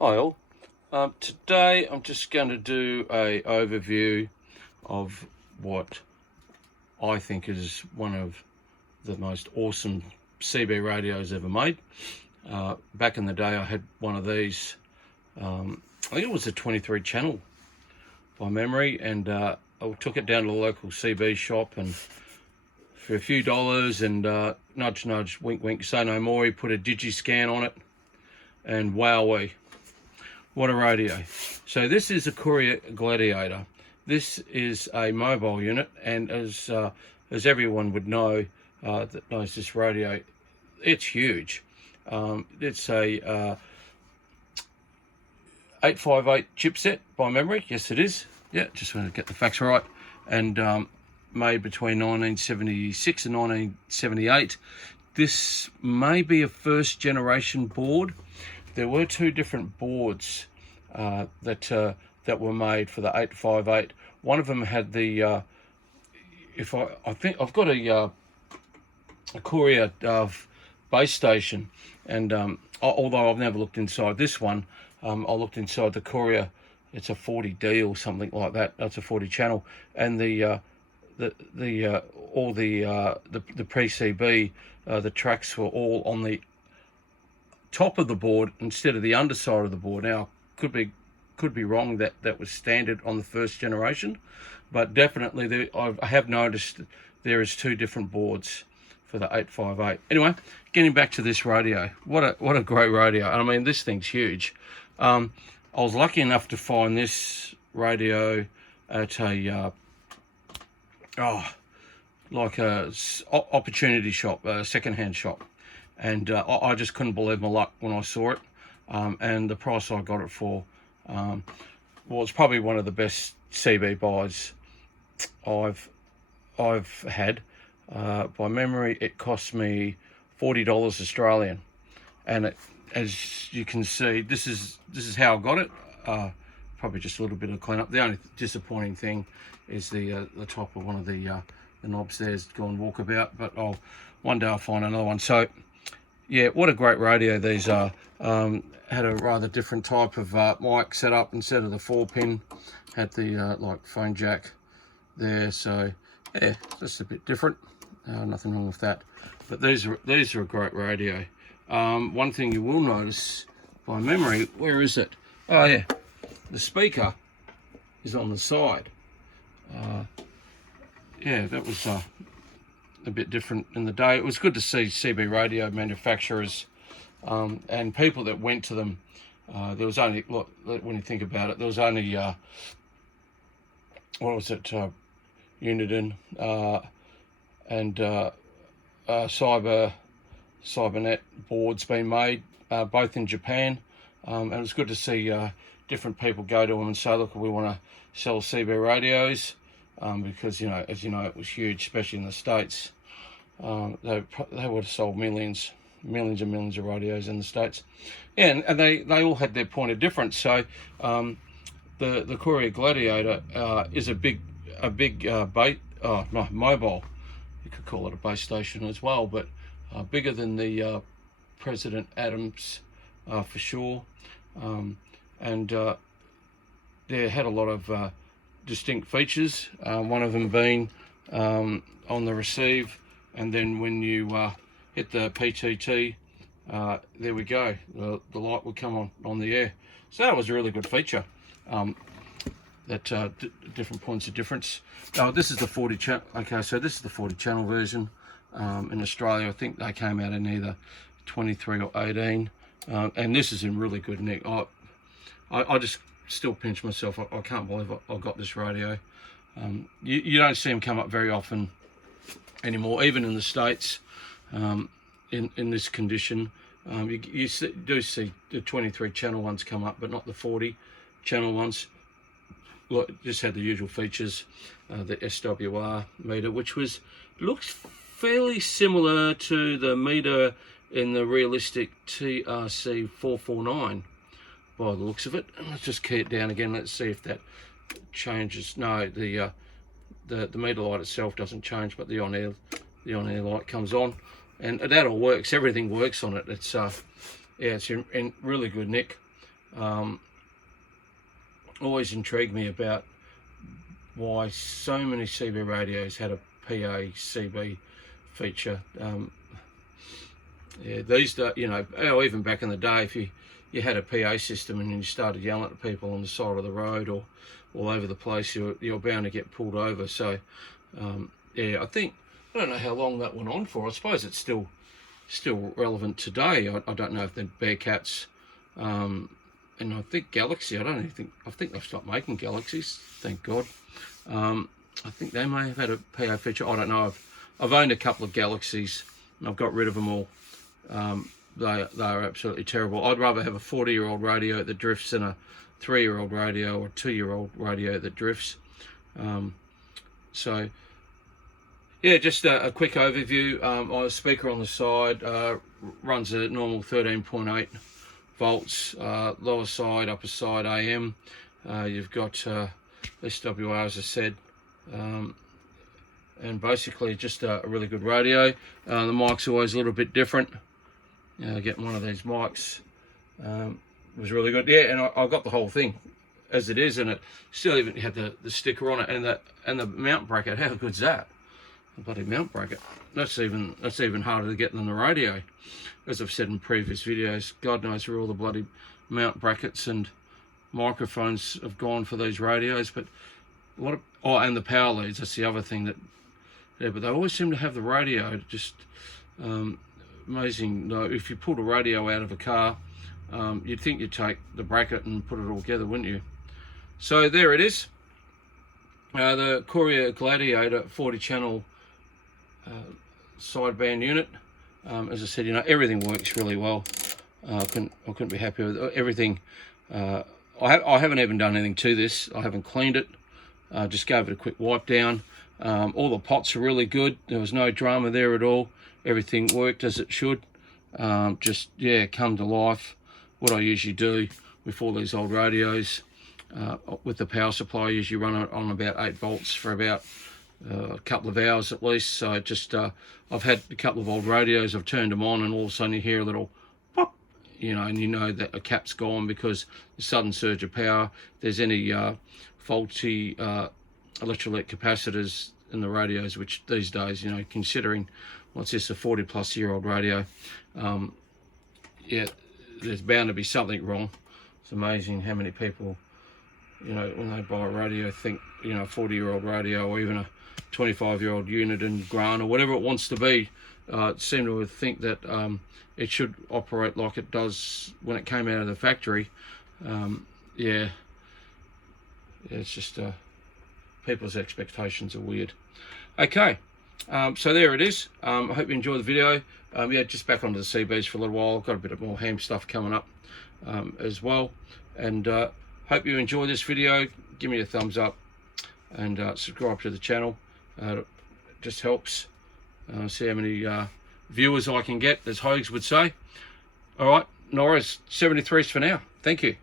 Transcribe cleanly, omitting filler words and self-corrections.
Hi all. Today I'm just going to do a overview of what I think is one of the most awesome CB radios ever made. Back in the day I had one of these, I think it was a 23 channel by memory, and I took it down to the local CB shop, and for a few dollars and nudge nudge, wink wink, say no more, he put a Digi scan on it, and wowee. What a radio. So this is a Courier Gladiator. This is a mobile unit, and as everyone would know that knows this radio, it's huge. It's a 858 chipset by memory. Yes, it is. Yeah, just want to get the facts right. And made between 1976 and 1978. This may be a first generation board. There were two different boards that were made for the 858. One of them had the I think I've got a Courier base station, and although I've never looked inside this one, I looked inside the Courier. It's a 40D or something like that. That's a 40 channel, and all the PCB, the tracks were all on the top of the board instead of the underside of the board. Now, could be wrong, that was standard on the first generation, but definitely I have noticed that there is two different boards for the 858. Anyway, getting back to this radio, what a great radio. I mean, this thing's huge. I was lucky enough to find this radio at a like a opportunity shop, a second-hand shop, and I just couldn't believe my luck when I saw it, and the price I got it for was probably one of the best CB buys I've had. By memory, it cost me $40 Australian, and it, as you can see, this is how I got it. Probably just a little bit of cleanup. The only disappointing thing is the top of one of the knobs there's gone walkabout, but one day I'll find another one. So yeah, what a great radio these are. Had a rather different type of mic set up. Instead of the 4-pin, had the like phone jack there. So yeah, just a bit different. Nothing wrong with that. But these are a great radio. One thing you will notice by memory, where is it? Oh yeah, the speaker is on the side. Yeah, that was a bit different in the day. It was good to see CB radio manufacturers and people that went to them. There was only, look, when you think about it, there was only what was it, Uniden and Cybernet boards being made, both in Japan, and it was good to see different people go to them and say, look, we want to sell CB radios, because, you know, as you know, it was huge, especially in the States. They would have sold millions and millions of radios in the States. Yeah, and they all had their point of difference. So the Courier Gladiator is a big mobile. You could call it a base station as well, but bigger than the President Adams for sure. And they had a lot of distinct features. One of them being on the receive, and then when you hit the PTT, there we go, the light would come on the air. So that was a really good feature. Different points of difference. This is the 40 channel. Okay, so this is the 40 channel version. In Australia, I think they came out in either 23 or 18, and this is in really good nick. I just still pinch myself. I can't believe I got this radio. You don't see them come up very often anymore, even in the States, in this condition. You do see the 23 channel ones come up, but not the 40 channel ones. Look, just had the usual features, the SWR meter, which looks fairly similar to the meter in the realistic TRC 449 by the looks of it. And let's just key it down again. Let's see if that changes. No, the meter light itself doesn't change, but the on-air light comes on, and that all works. Everything works on it. It's yeah, it's in really good nick. always intrigued me about why so many CB radios had a PA CB feature. Yeah, these days, you know, even back in the day, if you had a PA system and you started yelling at people on the side of the road or all over the place, you're bound to get pulled over. So yeah, I don't know how long that went on for. I suppose it's still relevant today. I don't know if the Bearcats and I think Galaxy, I think they've stopped making Galaxies, thank God. I think they may have had a PA feature, I don't know. I've owned a couple of Galaxies and I've got rid of them all. They are absolutely terrible. I'd rather have a 40-year-old radio that drifts than a 3-year-old radio or a 2-year-old radio that drifts. So yeah, just a quick overview. Our speaker on the side runs a normal 13.8 volts, lower side, upper side AM. You've got SWR, as I said, and basically just a really good radio. The mic's always a little bit different. Getting one of these mics was really good. Yeah, and I got the whole thing as it is, and it still even had the sticker on it and the mount bracket. How good's that? The bloody mount bracket. That's even harder to get than the radio. As I've said in previous videos, God knows where all the bloody mount brackets and microphones have gone for these radios. But and the power leads. That's the other thing that. Yeah, but they always seem to have the radio. Just amazing. Though, if you pulled a radio out of a car, you'd think you'd take the bracket and put it all together, wouldn't you? So there it is. The Courier Gladiator 40-channel sideband unit. As I said, you know, everything works really well. I couldn't be happier with everything. I haven't even done anything to this. I haven't cleaned it. Just gave it a quick wipe down. All the pots are really good. There was no drama there at all. Everything worked as it should. Just, yeah, come to life. What I usually do with all these old radios, with the power supply, I usually run it on about 8 volts for about a couple of hours at least. So just, I've had a couple of old radios, I've turned them on and all of a sudden you hear a little pop, you know, and you know that a cap's gone because the sudden surge of power. If there's any faulty electrolytic capacitors in the radios, which these days, you know, considering what's this, a 40-plus-year-old radio, yeah, there's bound to be something wrong. It's amazing how many people, you know, when they buy a radio, think, you know, a 40-year-old radio or even a 25-year-old unit in Grant or whatever it wants to be, seem to think that it should operate like it does when it came out of the factory. Yeah, it's just people's expectations are weird. Okay, so there it is. I hope you enjoyed the video. Yeah, just back onto the CBs for a little while. I've got a bit of more ham stuff coming up as well, and hope you enjoy this video. Give me a thumbs up and subscribe to the channel. It just helps see how many viewers I can get, as Hogs would say. All right, Norris 73s for now. Thank you.